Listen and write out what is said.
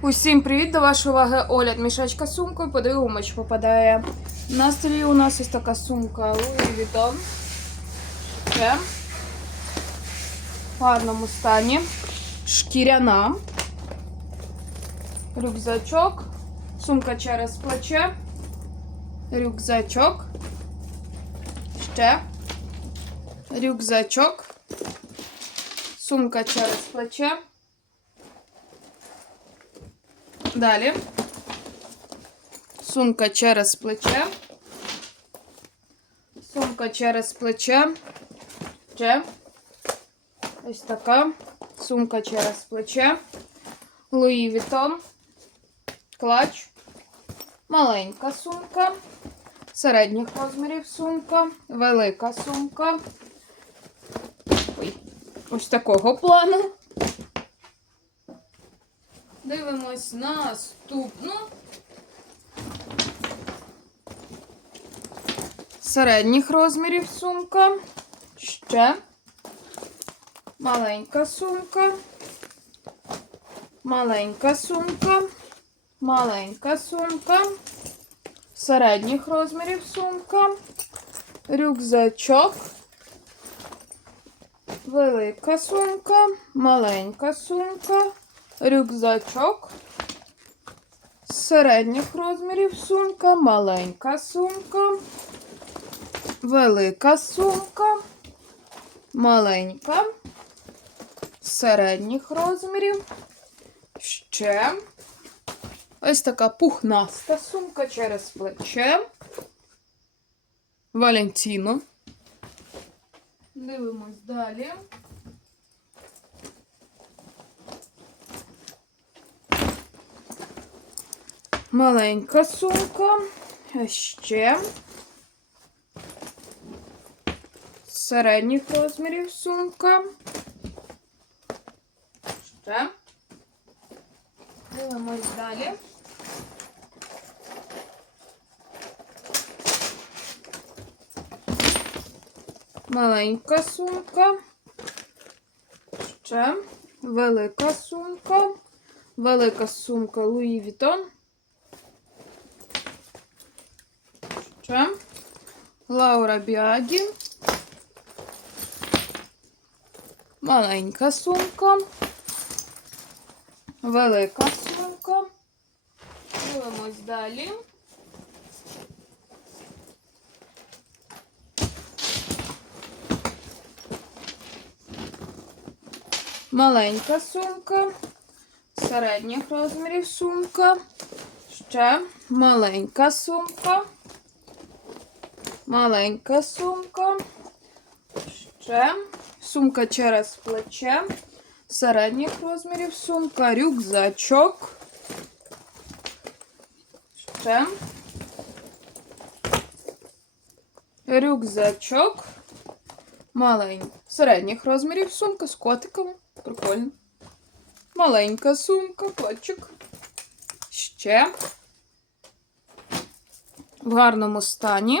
Усім привіт! До вашої уваги огляд мішечка з сумкою. Подивимось, попадає. На столі у нас ось така сумка Louis Vuitton. Ще. В гарному стані. Шкіряна. Рюкзачок. Сумка через плече. Рюкзачок. Ще. Рюкзачок. Сумка через плече. Далі. Сумка через плече. Сумка через плече. Ще. Ось така. Сумка через плече. Луї Вітон. Клач. Маленька сумка. Середніх розмірів сумка. Велика сумка. Ось такого плану. Дивимось наступну. Середніх розмірів сумка. Ще. Маленька сумка. Маленька сумка. Маленька сумка. Середніх розмірів сумка. Рюкзачок. Велика сумка. Маленька сумка рюкзачок. Середніх розмірів сумка, маленька сумка, велика сумка, маленька, середніх розмірів. Ще ось така пухнаста сумка через плече. Валентіно. Дивимось далі. Маленька сумка. Ще. Середніх розмірів сумка. Ще. Дивимось далі. Маленька сумка. Ще. Велика сумка. Велика сумка Луї Вітон. Ще. Лаура Біаді. Маленька сумка. Велика сумка. Дивимось далі. Маленька сумка. Середніх розмірів сумка. Ще маленька сумка. Маленька сумка. Ще сумка через плече. Середніх розмірів сумка. Рюкзачок. Ще. Рюкзачок. Маленький. Середніх розмірів сумка з котиками. Прикольно. Маленька сумка, котчик. Ще. В гарному стані.